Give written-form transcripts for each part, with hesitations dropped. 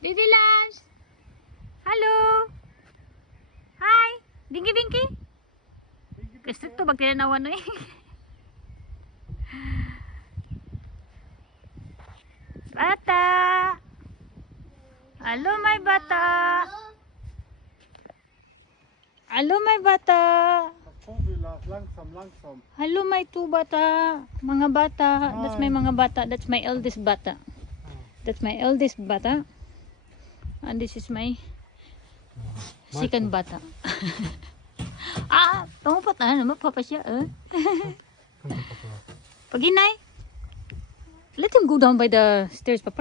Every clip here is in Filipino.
Baby Lance. Hello. Hi. Binky Binky. Gusto to magtinanawan no eh. Bata. Hello my bata. Hello my bata. Hello my two bata. Mga bata. That's my mga bata. That's my eldest bata. That's my eldest bata. And this is my second bata. Tungkol na naman papa siya. Paginay. Let him go down by the stairs, Papa.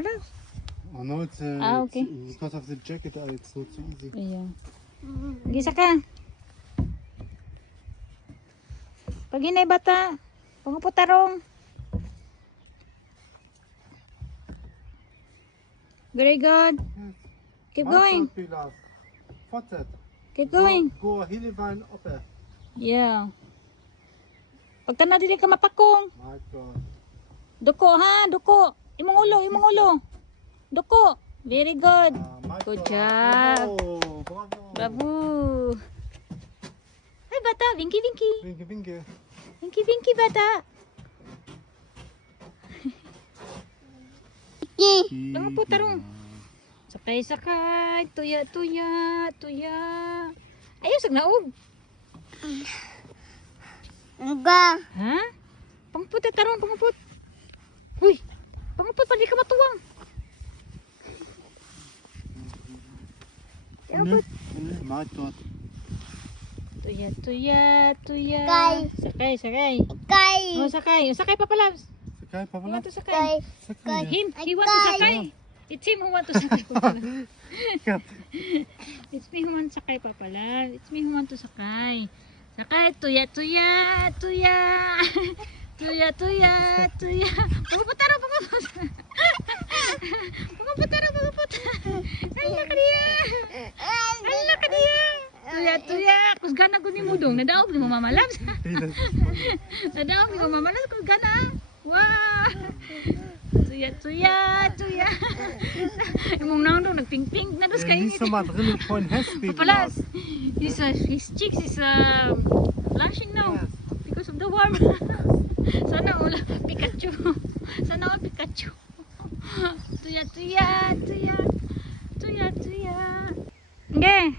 Oh no, it's okay. It's because of the jacket. It's not so easy. Yeah. Gisa ka. Paginay bata. Panguputarong. Very good. Keep going. Keep going. Go hilivine up there. Yeah. Pagka na dili ka mapakong. My God. Duko ha, duko. Imong ulo, imong ulo. Duko. Very good. Good job. Bravo. Bravo. Bravo. Ay bata, Binky Binky. Binky, binky. Binky Binky bata. Mga po tarong. Sakay sakay, tuya tuya, tuya. Ayaw sag naog. Enggak. Ha? Pangput tarong, pangput. Uy, pangput pa di ka matuwang. Abot. My God. Tuya tuya, tuya. Sakay. Sakay sakay. Kay. Oh sakay, sakay Papa Labs. Sakay, Papa You want Labs. to sakay? Sakay. He want to sakay. It's him who want to sakay. It's me who want to sakay, Papa Love. It's me who want to sakay. Sakay, tuya, tuya, tuya. Tuya, tuya, tuya. Pagpapatara, pagpapatara. Pagpapatara, pagpapatara. Ala ka diya. Ala ka diya. Tuya, tuya. Kusgana ko ni Mudong. Nadaog ni mo, Mama Labs. Nadaog ni mo, Mama Labs. Kusgana. Wow. Tuya, tuya, tuya. Imong naon daw nagping-ping na dos kay. Nicht so mal drin mit vollen Hässlichen. Papalas. His cheeks is flashing now because of the warm. Sana all Pikachu. Sana all Pikachu. Tuya, tuya, tuya. Tuya, tuya. Okay.